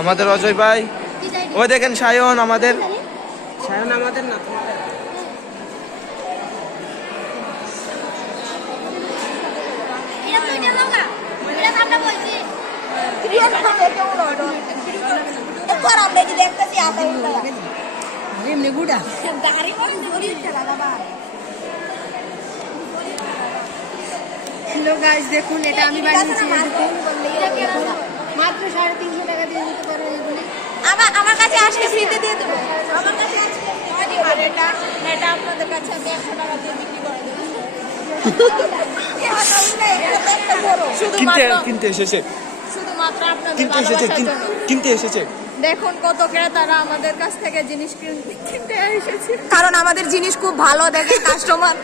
আমাদের অজয় ভাই, ওই দেখেন সায়ন আমাদের। সায়ন আমাদের না, এমনি গুড়া হ্যালো গাইস, দেখুন এটা আমি বানিয়েছি মাত্র 350 টাকা দিয়ে দিতে পারো এগুলি। আমার কাছে আসলে ফ্রিতে দিয়ে দেবো। আমার কাছে আসলে আর এটা আপনাদের কাছে আমি 100 টাকা দিয়ে বিক্রি করে দেবো। কিনতে এসেছে, শুধুমাত্র আপনাদের কিনতে এসেছে, ভালোবাসার জন্য। কিনতে এসেছে। দেখুন কত ক্রেতারা আমাদের কাছ থেকে জিনিস কিনতে এসেছে, কারণ আমাদের জিনিস খুব ভালো দেখে কাস্টমার